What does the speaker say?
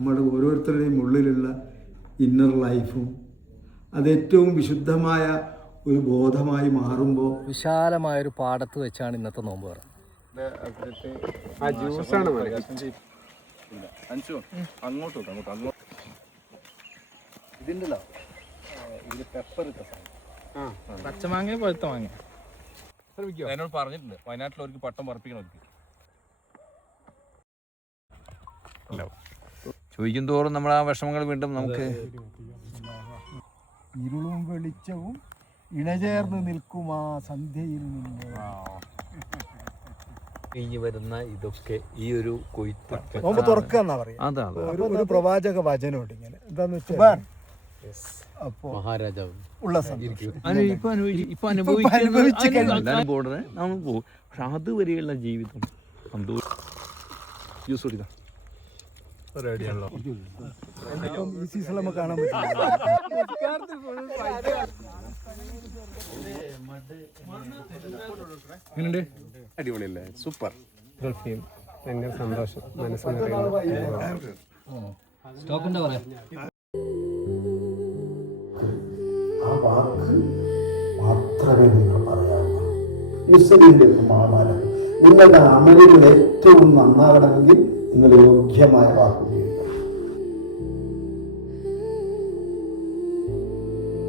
നമ്മുടെ ഓരോരുത്തരുടെയും ഉള്ളിലുള്ള ഇന്നർ ലൈഫും അതേറ്റവും വിശുദ്ധമായ ഒരു ബോധമായി മാറുമ്പോൾ വിശാലമായൊരു പാടത്ത് വെച്ചാണ് ഇന്നത്തെ നോമ്പ് തുറ. ഇതിൻ്റെ ഇതിൽ പെപ്പർ പച്ചമാങ്ങ പഴുത്ത മാങ്ങ എന്നോട് പറഞ്ഞിട്ടുണ്ട്. വയനാട്ടിലവർക്ക് പട്ടം പറപ്പിക്കണവർക്ക് ചോദിക്കും തോറും നമ്മൾ ആ വിഷമങ്ങൾ വീണ്ടും നമുക്ക് ഇരുളും വെളിച്ചവും ഇണചേർന്ന് നിൽക്കും ആ സന്ധ്യയിൽ നിന്ന് കഴിഞ്ഞ് വരുന്ന ഇതൊക്കെ ഈ ഒരു കൊയ്ത്ത് നോമ്പ് തുറക്കാന്നാ പറയാ. ഒരു പ്രവാചക വചനമുണ്ട് ഇങ്ങനെ, എന്താന്ന് വെച്ചാൽ അപ്പോ മഹാരാജാവ് ഉള്ള ഇപ്പൊ അനുഭവിക്കാൻ ബോർഡറെ നമ്മൾ പോകും. പക്ഷെ അതുവരെയുള്ള ജീവിതം ജ്യൂസ് കുടിക്കാം. ഈ സീസണിൽ നമുക്ക് കാണാൻ പറ്റില്ല. അടിപൊളിയല്ലേ? സൂപ്പർ. ഭയങ്കര സന്തോഷം, മനസ്സിന് സ്റ്റോക്കിന്റെ പറയാം. ആ വാക്ക് മാത്രമേ നിങ്ങൾ പറയാവൂ. യുസലിലേക്ക് മാറാനും നിങ്ങളുടെ അമലുകൾ ഏറ്റവും നന്നാകണമെങ്കിൽ നിങ്ങൾ യോഗ്യമായ വാക്ക്